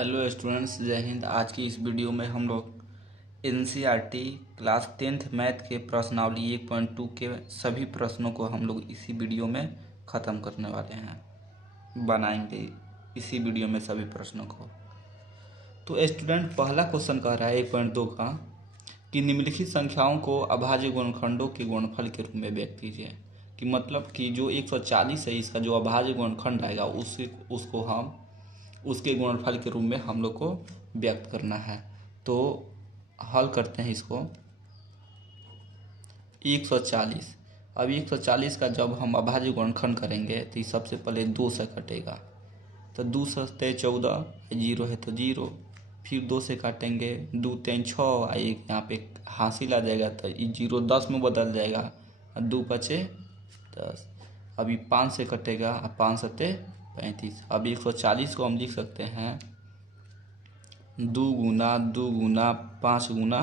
Hello students, जय हिंद। आज की इस वीडियो में हम लोग एनसीईआरटी क्लास 10th मैथ के प्रश्नावली 1.2 के सभी प्रश्नों को हम लोग इसी वीडियो में ख़त्म करने वाले हैं, बनाएंगे इसी वीडियो में सभी प्रश्नों को। तो स्टूडेंट, पहला क्वेश्चन कह रहा है 1.2 का कि निम्नलिखित संख्याओं को अभाज्य गुणनखंडों के गुणनफल के रूप में व्यक्त कीजिए। कि मतलब कि जो 140 है, इसका जो अभाज्य गुणनखंड आएगा उसको हम उसके गुणनफल के रूप में हम लोग को व्यक्त करना है। तो हल करते हैं इसको। 140, अब 140 का जब हम अभाज्य गुणनखंड करेंगे तो सबसे पहले 2 से कटेगा, तो 2 सत्ते 14, 0 है तो 0, फिर 2 से काटेंगे, 2 3 6, एक यहाँ पे हासिल आ जाएगा तो ये 0 10 में बदल जाएगा, 2 बचे 10। अभी 5 से कटेगा, 5 सत्ते 35। अब 140 को हम लिख सकते हैं 2 गुना 2 गुना 5 गुना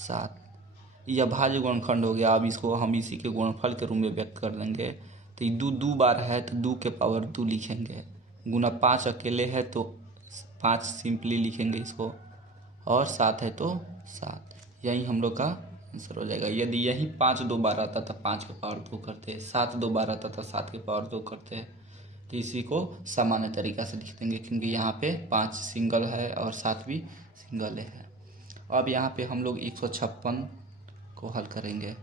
7। यह अभाज्य गुणनखंड हो गया। अब इसको हम इसी के गुणनफल के रूप में व्यक्त कर देंगे। तो ये 2 2 बार है तो 2 के पावर 2 लिखेंगे, गुना 5 अकेले है तो 5 सिंपली लिखेंगे इसको, और 7 है तो 7। यही हम लोग का आंसर हो जाएगा। यदि यही 5 2 बार आता था 5 के पावर 2 करते, 7 2 बार आता था 7 के पावर 2 करते, तो इसी को सामान्य तरीका से लिख देंगे, क्योंकि यहाँ पे 5 सिंगल है और 7 भी सिंगल है। अब यहाँ पे हम लोग 156 को हल करेंगे।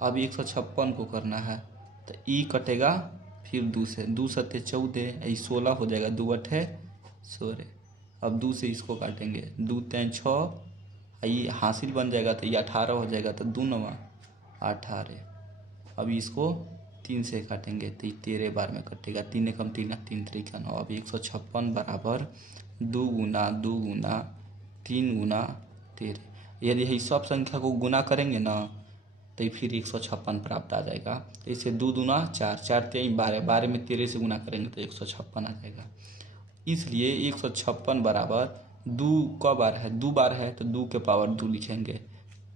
अब 156 को करना है तो ई कटेगा, फिर 2 से, 2 सत्ते 14, 16 हो जाएगा, 2 अठे 16। अब 2 से इसको काटेंगे, 2 3 6, ये हासिल बन जाएगा तो ये 18 हो जाएगा, तो 2 9 18। अब इसको 3 से काटेंगे तो 13 बार में कटेगा, 3 एकम 3, 3 त्रिक 9। अब 156 बराबर 2 गुना 2 गुना 3 गुना 13। यदि यही सब संख्या को गुना करेंगे ना तो फिर 156 प्राप्त आ जाएगा। तो इसे 2 दूना 4, 4 3 12, 12 में 13 से गुना करेंगे तो 156 आ जाएगा। इसलिए 156 बराबर 2 क बार है, 2 बार है तो 2 के पावर 2 लिखेंगे,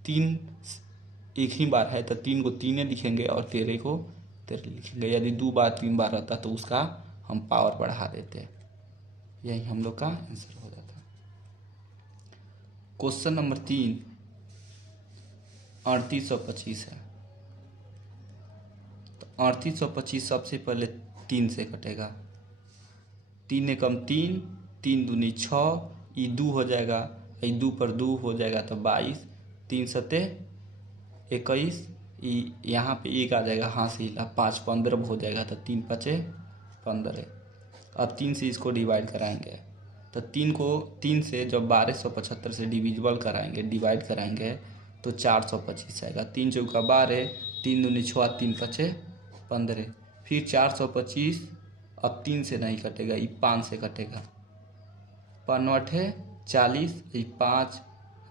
3 एक ही बार है तो 3 को 3 लिखेंगे और 13 को 13 लिखेंगे। यदि 2 बार 3 बार रहता तो उसका हम पावर बढ़ा देते। यही हम लोग का आंसर हो जाता। क्वेश्चन नंबर 3 3825 है। तो 3825 सबसे पहले 3 से कटेगा, 3 एकम 3, 3 दूनी 6, ये 2 हो जाएगा, ये 2 पर 2 हो जाएगा तो 22, 3 सत्ते 21, यहाँ पे 1 आ जाएगा हासिल, 5 15 हो जाएगा तो 3 पचे 15। अब 3 से इसको डिवाइड कराएंगे तो 3 से जब 1275 से डिविजिबल कराएंगे, डिवाइड कराएंगे तो 425 आएगा। 3 चौका 12, 3 दूनी 6, 3 पचे 15, फिर 425। अब 3 से नहीं कटेगा, ये 5 से कटेगा, 5 अठे 40, 5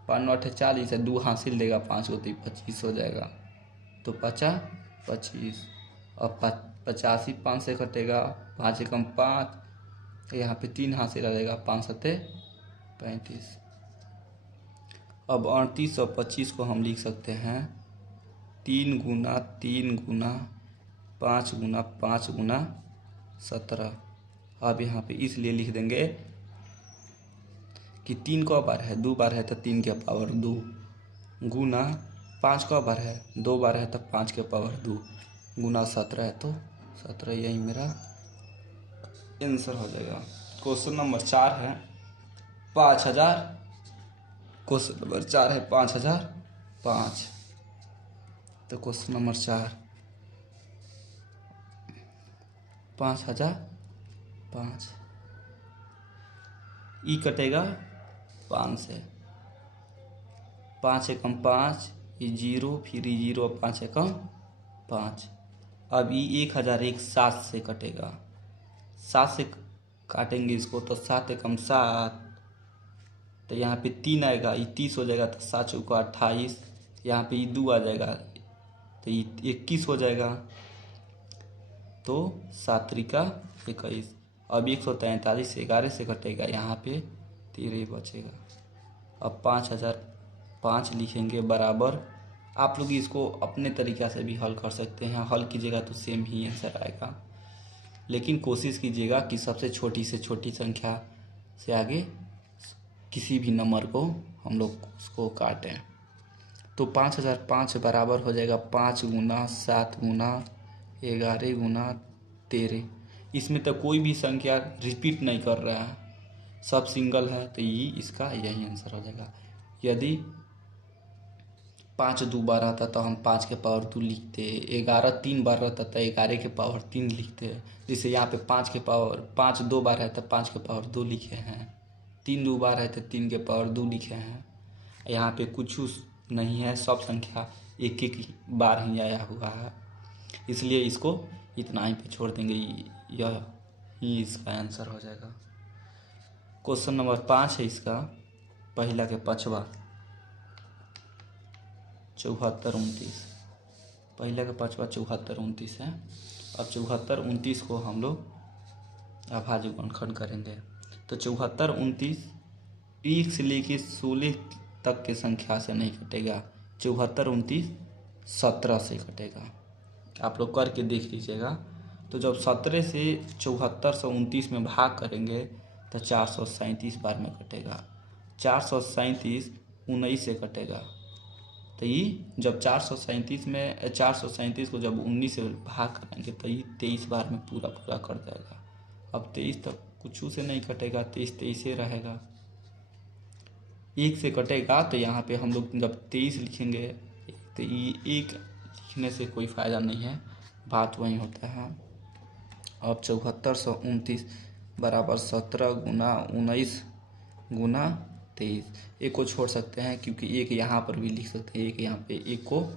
5 अठे 40 है, 2 हासिल देगा 5 को तो 25 हो जाएगा, तो 50 25। अब 85 5 से कटेगा, 5 एकम 5, यहाँ पे 3 हासिल आ जाएगा, 5 सत्ते 35। अब 3825 को हम लिख सकते हैं 3 गुना 3 गुना 5 गुना 5 गुना 17। अब यहाँ पे इसलिए लिख देंगे कि 3 क बार है, 2 बार है तो 3 के पावर 2, गुना 5 क बार है, 2 बार है तो 5 के पावर 2, गुना 17 है तो 17। यही मेरा आंसर हो जाएगा। क्वेश्चन नंबर 4 है 5000। क्वेश्चन नंबर 4 है 5005। तो क्वेश्चन नंबर 4 5005, ई कटेगा 5 से, 5 एकम 5, ये 0, फिर ये 0, 5 एकम 5। अब ये 1001 7 से कटेगा, 7 से काटेंगे इसको तो 7 एकम 7, तो यहाँ पे 3 आएगा, ये 30 हो जाएगा, तो 7 चौका 28, यहाँ पे ये 2 आ जाएगा तो ये 21 हो जाएगा, तो 7 त्रिका 21। अब 143 से 11 से कटेगा, यहाँ पे 13 बचेगा। अब 5005 लिखेंगे बराबर, आप लोग इसको अपने तरीक़ा से भी हल कर सकते हैं, हल कीजिएगा तो सेम ही आंसर आएगा। लेकिन कोशिश कीजिएगा कि सबसे छोटी से छोटी संख्या से आगे किसी भी नंबर को हम लोग उसको काटें। तो 5005 बराबर हो जाएगा 5 गुना 7 गुना 11 गुना 13। इसमें तो कोई भी संख्या रिपीट नहीं कर रहा है, सब सिंगल है, तो ये इसका यही आंसर हो जाएगा। यदि 5 2 बार आता तो हम 5 के पावर 2 लिखते, 11 3 बार रहता तो 11 के पावर 3 लिखते। जैसे यहाँ पे 5 2 बार है तो 5 के पावर 2 लिखे हैं, 3 2 बार है तो 3 के पावर 2 लिखे हैं। यहाँ पे कुछ नहीं है, सब संख्या एक एक बार ही आया हुआ है, इसलिए इसको इतना ही पे छोड़ देंगे। यह ही इसका आंसर हो जाएगा। क्वेश्चन नंबर 5 है इसका, पहला के पचवा 74 29। पहला का पचवा 74 29 है। अब 74 29 को हम लोग अभाज्य गुणनखंड करेंगे। तो 74 29 1 से लेके 16 तक के संख्या से नहीं कटेगा। 74 29 17 से कटेगा। आप लोग करके देख लीजिएगा। तो जब 17 से 7429 में भाग करेंगे तो 437 बार में कटेगा। 437 19 से कटेगा। तो ये जब 437 को जब 19 से भाग करेंगे तो ये 23 बार में पूरा कर जाएगा। अब 23 तक कुछ से नहीं कटेगा, 23 से रहेगा। 1 से कटेगा तो यहाँ पे हम लोग जब 23 लिखेंगे तो ये 1 लिखने से कोई फ़ायदा नहीं है, बात वही होता है। अब 7429 बराबर 17 गुना 19 गुना 23। एक को छोड़ सकते हैं क्योंकि एक यहाँ पर भी लिख सकते हैं, एक यहाँ पे एक को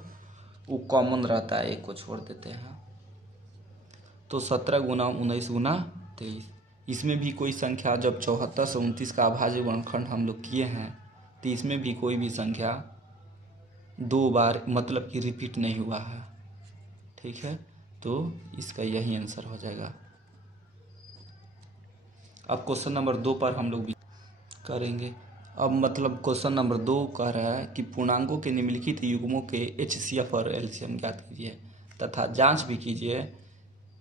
वो कॉमन रहता है, एक को छोड़ देते हैं। तो 17 गुना 19 गुना 23। इसमें भी कोई संख्या जब 74 से 29 का अभाज्य गुणनखंड हम लोग किए हैं तो इसमें भी कोई भी संख्या 2 बार मतलब कि रिपीट नहीं हुआ है, ठीक है। तो इसका यही आंसर हो जाएगा। अब क्वेश्चन नंबर 2 पर हम लोग भी करेंगे। अब मतलब क्वेश्चन नंबर 2 कह रहा है कि पूर्णांकों के निम्नलिखित युग्मों के HCF और LCM ज्ञात कीजिए तथा जांच भी कीजिए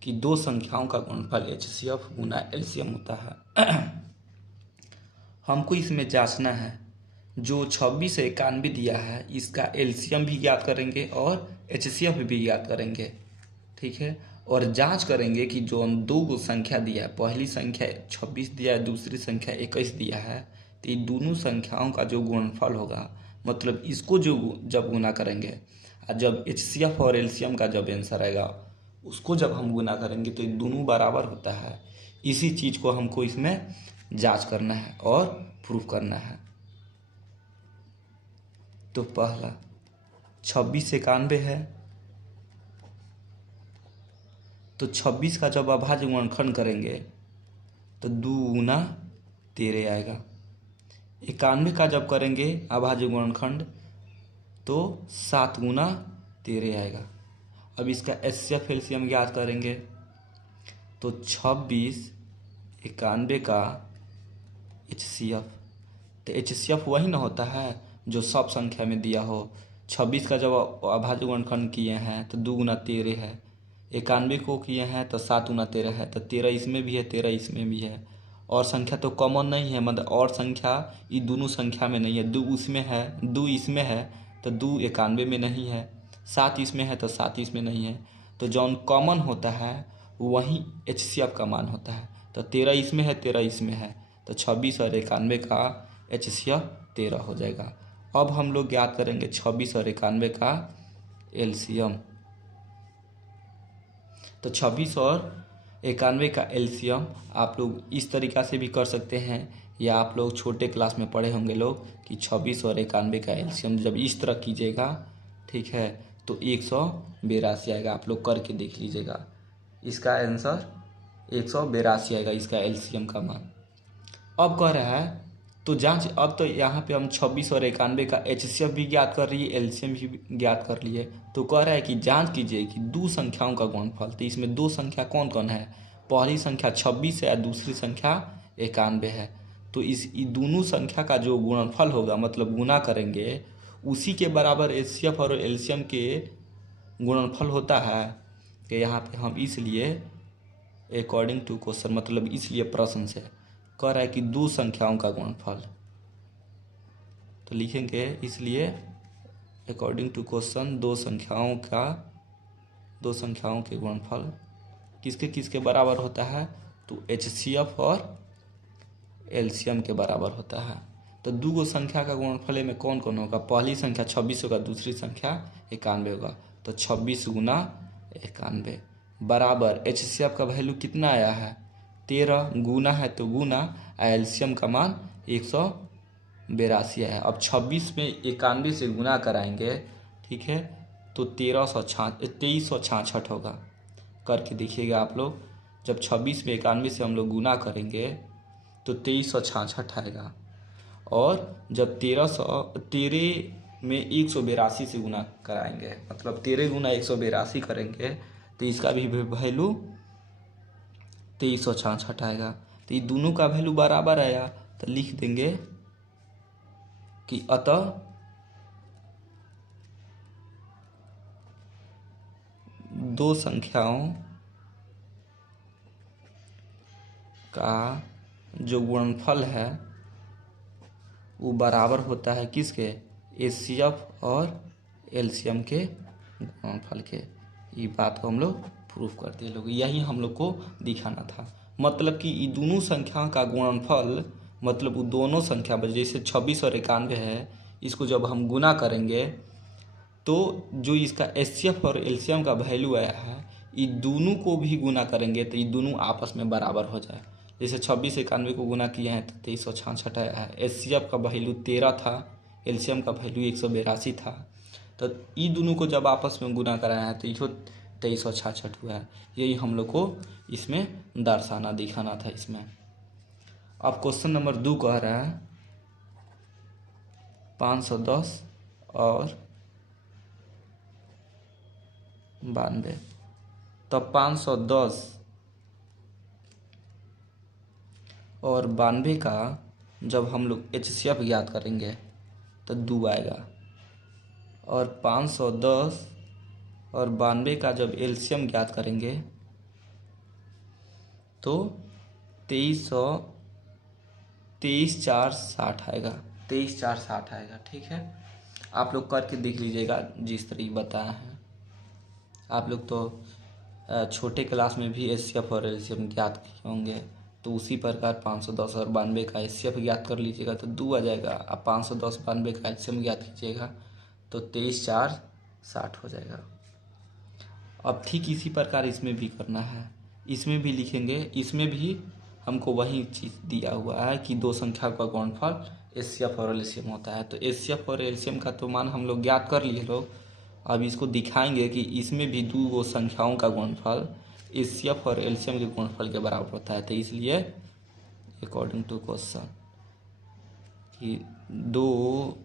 कि दो संख्याओं का गुणनफल HCF गुना LCM होता है। हमको इसमें जांचना है, जो 2691 दिया है इसका LCM भी ज्ञात करेंगे और HCF भी ज्ञात करेंगे, ठीक है। और जांच करेंगे कि जो हम दो संख्या दिया है, पहली संख्या 26 दिया है, दूसरी संख्या 21 दिया है, तो ये दोनों संख्याओं का जो गुणनफल होगा, मतलब इसको जो जब गुना करेंगे और जब HCF और LCM का जब आंसर आएगा उसको जब हम गुना करेंगे तो ये दोनों बराबर होता है। इसी चीज़ को हमको इसमें जांच करना है और प्रूफ करना है। तो पहला 2691 है, तो 26 का जब अभाज्य गुणनखंड करेंगे तो 2 गुना 13 आएगा। 91 का जब करेंगे अभाज्य गुणनखंड तो 7 गुना 13 आएगा। अब इसका HCF LCM ज्ञात करेंगे तो 26 91 का HCF, तो HCF वही ना होता है जो सब संख्या में दिया हो। 26 का जब अभाज्य गुणनखंड किए हैं तो 2 गुना 13 है, 91 को किए हैं तो 7 गुना 13 है, तो 13 इसमें भी है 13 इसमें भी है। और संख्या तो कॉमन नहीं है, मतलब और संख्या ये दोनों संख्या में नहीं है। 2 उसमें है, 2 इसमें है तो 2 91 में नहीं है, 7 इसमें है तो 7 इसमें नहीं है। तो जौन कॉमन होता है वही HCF का मान होता है। तो 13 इसमें है 13 इसमें है, तो 26 और 91 का HCF 13 हो जाएगा। अब हम लोग ज्ञात करेंगे 26 और 91 का LCM। तो 26 और 91 का LCM आप लोग इस तरीक़ा से भी कर सकते हैं, या आप लोग छोटे क्लास में पढ़े होंगे लोग कि 26 और 91 का LCM जब इस तरह कीजिएगा, ठीक है, तो 182 आएगा। आप लोग करके देख लीजिएगा, इसका आंसर 182 आएगा, इसका LCM का मान। अब कह रहा है तो जांच, अब तो यहाँ पे हम 26 और 91 का HCF भी ज्ञात कर लिए, LCM भी ज्ञात कर लिए। तो कह रहा है कि जांच कीजिए कि दो संख्याओं का गुणनफल। तो इसमें दो संख्या कौन कौन है, पहली संख्या 26 है और दूसरी संख्या 91 है। तो इस दोनों संख्या का जो गुणनफल होगा, मतलब गुना करेंगे, उसी के बराबर HCF और LCM के गुणनफल होता है। कि यहाँ पे हम इसलिए अकॉर्डिंग टू क्वेश्चन मतलब इसलिए प्रश्न से कह रहा है कि दो संख्याओं का गुणनफल, तो लिखेंगे इसलिए अकॉर्डिंग टू क्वेश्चन दो संख्याओं के गुणनफल किसके किसके बराबर होता है, तो HCF और LCM के बराबर होता है। तो दो गो संख्या का गुणनफल में कौन कौन होगा, पहली संख्या 26 होगा, दूसरी संख्या 91 होगा, तो 26 गुना 91 बराबर HCF का वैल्यू कितना आया है 13, गुना है तो गुना, LCM का मान 182 आया है। अब 26 में 91 से गुना कराएंगे, ठीक है, तो 2366 होगा। करके देखिएगा आप लोग, जब 26 में 91 से हम लोग गुना करेंगे तो 2366 आएगा, और जब 13 में 182 से गुना कराएंगे मतलब 13 गुना 182 करेंगे तो इसका भी वैल्यू 2366 आएगा। तो ये दोनों का वैल्यू बराबर आया, तो लिख देंगे कि अतः दो संख्याओं का जो गुणनफल है वो बराबर होता है किसके, HCF और LCM के गुणनफल के। ये बात को हम लोग प्रूफ कर दिए लोग, यही हम लोग को दिखाना था। मतलब कि ये दोनों संख्या का गुणनफल मतलब वो दोनों संख्या जैसे 26 और 91 है, इसको जब हम गुना करेंगे तो जो इसका HCF और LCM का वैल्यू आया है, ये दोनों को भी गुना करेंगे तो ये दोनों आपस में बराबर हो जाए। जैसे 26 91 को गुना किए हैं तो 2366 आया है। HCF का वैल्यू 13 था, LCM का वैल्यू 182 था, तो ये दोनों को जब आपस में गुना कराया है तो ये 2366 हुआ है। यही हम लोग को इसमें दर्शाना दिखाना था इसमें। अब क्वेश्चन नंबर 2 कह रहा है 510 और 92। तो 510 और 92 का जब हम लोग HCF ज्ञात करेंगे तो 2 आएगा, और 510 और 92 का जब LCM ज्ञात करेंगे तो 23,460 आएगा, 23,460 आएगा। ठीक है, आप लोग करके देख लीजिएगा जिस तरीके बताया है। आप लोग तो छोटे क्लास में भी HCF और LCM ज्ञात किए होंगे, तो उसी प्रकार 510 और 92 का HCF ज्ञात कर लीजिएगा तो 2 आ जाएगा। अब 510 92 का LCM ज्ञात कीजिएगा तो 23,460 हो जाएगा। अब ठीक इसी प्रकार इसमें भी करना है, इसमें भी लिखेंगे, इसमें भी हमको वही चीज़ दिया हुआ है कि दो संख्या का गुणनफल HCF और LCM होता है। तो HCF और LCM का तो मान हम लोग ज्ञात कर लिए लोग, अब इसको दिखाएंगे कि इसमें भी दो संख्याओं का गुणनफल HCF और LCM के गुणनफल के बराबर होता है। तो इसलिए अकॉर्डिंग टू क्वेश्चन कि दो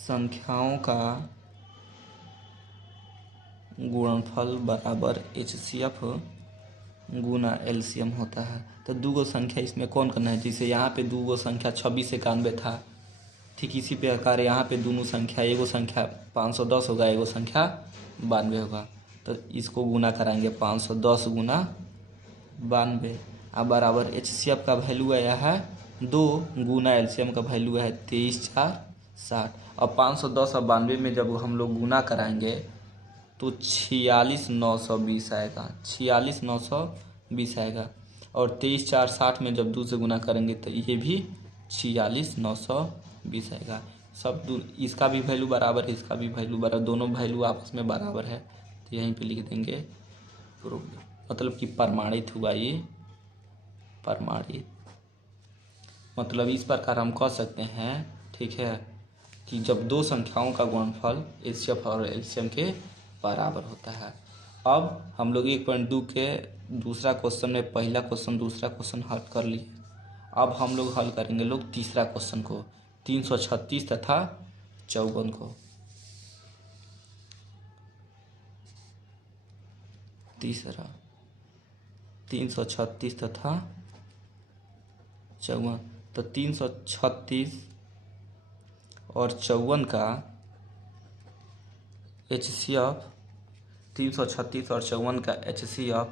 संख्याओं का गुणनफल बराबर HCF गुना LCM होता है। तो दो गो संख्या इसमें कौन करना है, जैसे यहाँ पे दो गो संख्या 26 91 था, ठीक इसी प्रकार यहाँ पे दोनों संख्या, एगो संख्या 510 होगा, एगो संख्या 92 होगा, तो इसको गुना कराएंगे 510 गुना 92। अब बराबर HCF का वैल्यू आया है 2 गुना LCM का वैल्यू है 23,460। और 510 और 92 में जब हम लोग गुना कराएंगे तो 46,920 आएगा, 46,920 आएगा। और 23,460 में जब 2 से गुना करेंगे तो ये भी 46,920 आएगा। सब इसका भी वैल्यू बराबर है, इसका भी वैल्यू बराबर, दोनों वैल्यू आपस में बराबर है, तो यहीं पे लिख देंगे मतलब कि प्रमाणित हुआ ये, प्रमाणित। मतलब इस प्रकार हम कह सकते हैं, ठीक है, कि जब दो संख्याओं का गुणनफल HCF और LCM के बराबर होता है। अब हम लोग 1.2 के दूसरा क्वेश्चन में पहला क्वेश्चन दूसरा क्वेश्चन हल कर लिए। अब हम लोग हल करेंगे लोग तीसरा क्वेश्चन को, 336 तथा 54 को। तीसरा 336 तथा 54, तो 336 और 54 का HCF 336 और 54 का HCF,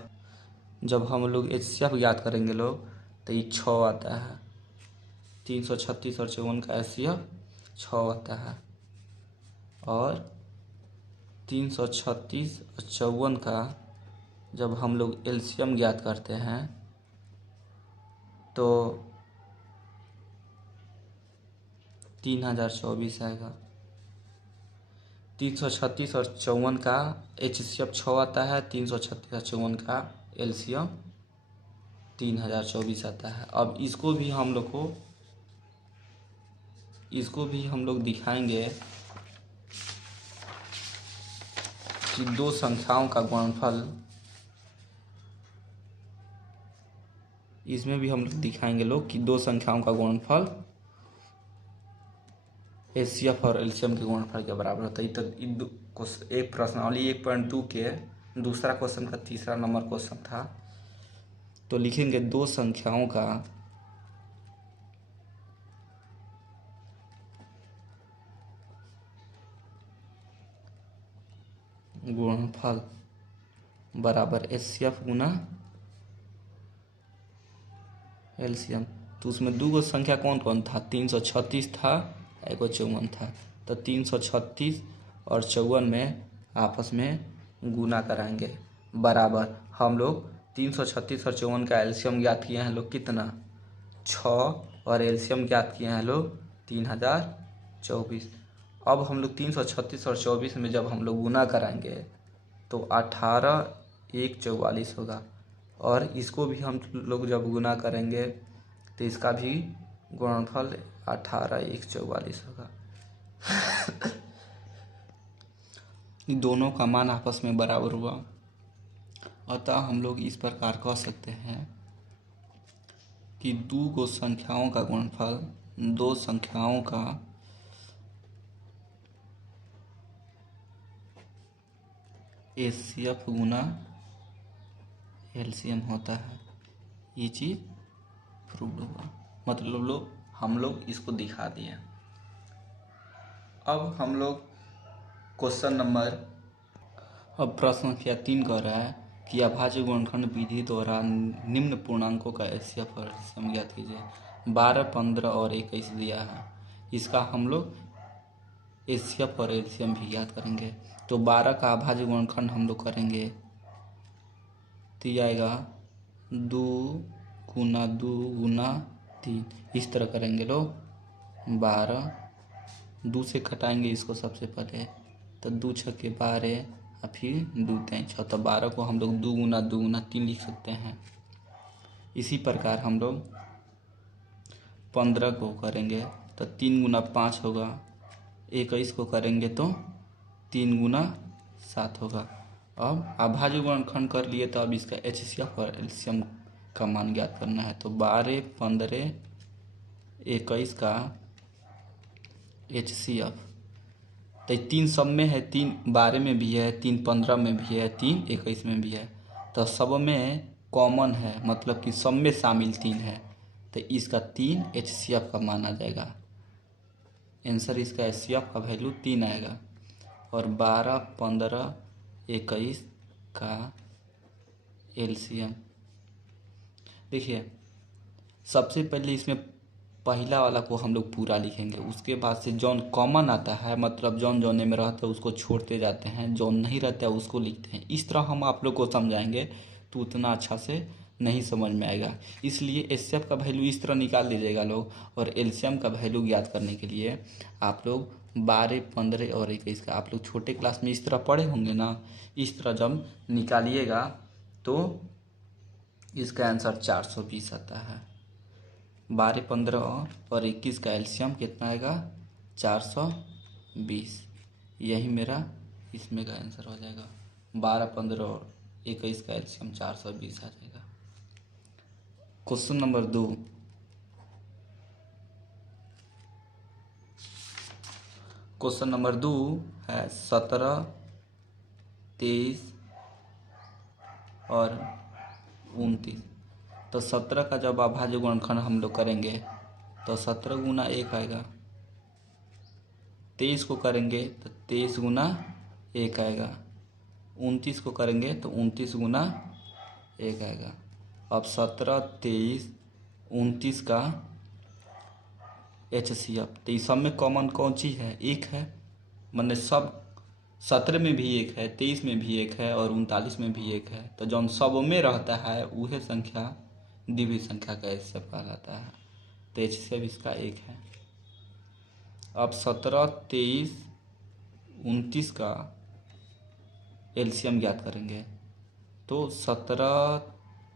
जब हम लोग HCF याद करेंगे लोग तो ये 6 आता है। 336 और 54 का HCF 6 आता है। और 336 और 54 का जब हम लोग LCM ज्ञात करते हैं तो 3024 आएगा। 336 और 54 का HCF 6 आता है। 336 और 54 का LCM 3024 आता है। अब इसको भी हम लोग दिखाएंगे कि दो संख्याओं का गुणनफल, इसमें भी हम लोग दिखाएंगे लोग कि दो संख्याओं का गुणनफल HCF और LCM के गुणनफल के बराबर होता है। तो एक प्रश्नावली 1.2 के दूसरा क्वेश्चन का तीसरा नंबर क्वेश्चन था। तो लिखेंगे दो संख्याओं का गुणनफल बराबर HCF गुना LCM। तो उसमें दो गो संख्या कौन कौन था? 336 था, एक 54 था। तो 336 और 54 में आपस में गुना कराएंगे बराबर। हम लोग 336 और 54 का LCM ज्ञात किए हैं लोग कितना? 6 और LCM ज्ञात किए हैं लोग 3024। अब हम लोग 336 और 24 में जब हम लोग गुना कराएंगे तो 18 1 44 होगा। और इसको भी हम लोग जब गुना करेंगे तो इसका भी गुणनफल 18 1 44 होगा। दोनों का मान आपस में बराबर हुआ। अतः हम लोग इस प्रकार कह सकते हैं कि दो गो संख्याओं का गुणनफल दो संख्याओं का HCF गुना LCM होता है। ये चीज़ प्रूव हुआ, मतलब हम लोग इसको दिखा दिए। अब हम लोग क्वेश्चन नंबर, अब प्रश्न संख्या 3 कह रहा है कि अभाज्य गुणनखंड विधि द्वारा निम्न पूर्णांकों का HCF और LCM ज्ञात कीजिए। 12, 15 और 21 दिया है। इसका हम लोग HCF और LCM भी ज्ञात करेंगे। तो 12 का अभाज्य गुणनखंड हम लोग करेंगे तो ये आएगा 2 गुना 2 गुना 3, इस तरह करेंगे लोग। 12 2 से घटाएंगे इसको सबसे पहले, तो 2 छक्के 12 और फिर 2 3 6। तो 12 को हम लोग 2 गुना 3 लिख सकते हैं। इसी प्रकार हम लोग 15 को करेंगे तो 3 गुना 5 होगा। 21 को करेंगे तो 3 गुना 7 होगा। अब अभाज्य गुणनखंड कर लिए तो अब इसका HCF और LCM का मान ज्ञात करना है। तो 12, 15, 21 का HCF तो 3 सब में है, 3 12 में भी है, 3 15 में भी है, 3 21 में भी है। तो सब में कॉमन है, मतलब कि सब में शामिल 3 है। तो इसका 3 HCF का मान आ जाएगा। आंसर इसका HCF का वैल्यू 3 आएगा। और 12, 15, 21 का LCM देखिए, सबसे पहले इसमें पहला वाला को हम लोग पूरा लिखेंगे। उसके बाद से जौन कॉमन आता है, मतलब जौन जौने में रहता है उसको छोड़ते जाते हैं, जौन नहीं रहता है उसको लिखते हैं। इस तरह हम आप लोग को समझाएंगे तो उतना अच्छा से नहीं समझ में आएगा। इसलिए HCF का वैल्यू इस तरह निकाल लीजिएगा लोग। और LCM का वैल्यू ज्ञात करने के लिए आप लोग 12, 15 और 21 का आप लोग छोटे क्लास में इस तरह पढ़े होंगे ना। इस तरह जब निकालिएगा तो इसका आंसर 420 आता है। 12, 15 और 21 का LCM कितना आएगा? 420। यही मेरा इसमें का आंसर हो जाएगा। 12, 15 और 21 का LCM 420 आ जाएगा। क्वेश्चन नंबर 2, क्वेश्चन नंबर 2 है 17, 23 और 29। तो 17 का जब अभाज्य गुणनखंड हम लोग करेंगे तो 17 गुना 1 आएगा। 23 को करेंगे तो 23 गुना 1 आएगा। 29 को करेंगे तो 29 गुना 1 आएगा। अब 17, 23, 29 का HCF, तो इस सब में कॉमन कौन चीज़ है? 1 है। मतलब सब 17 में भी 1 है, 23 में भी 1 है और 39 में भी 1 है। तो जौन सब में रहता है वह संख्या द्विघात संख्या का HCF कहलाता है। तो HCF इसका 1 है। अब 17, 23, 29 का LCM ज्ञात करेंगे। तो 17,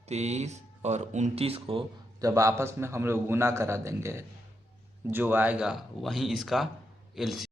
23 और 29 को जब आपस में हम लोग गुना करा देंगे, जो आएगा वहीं इसका LCM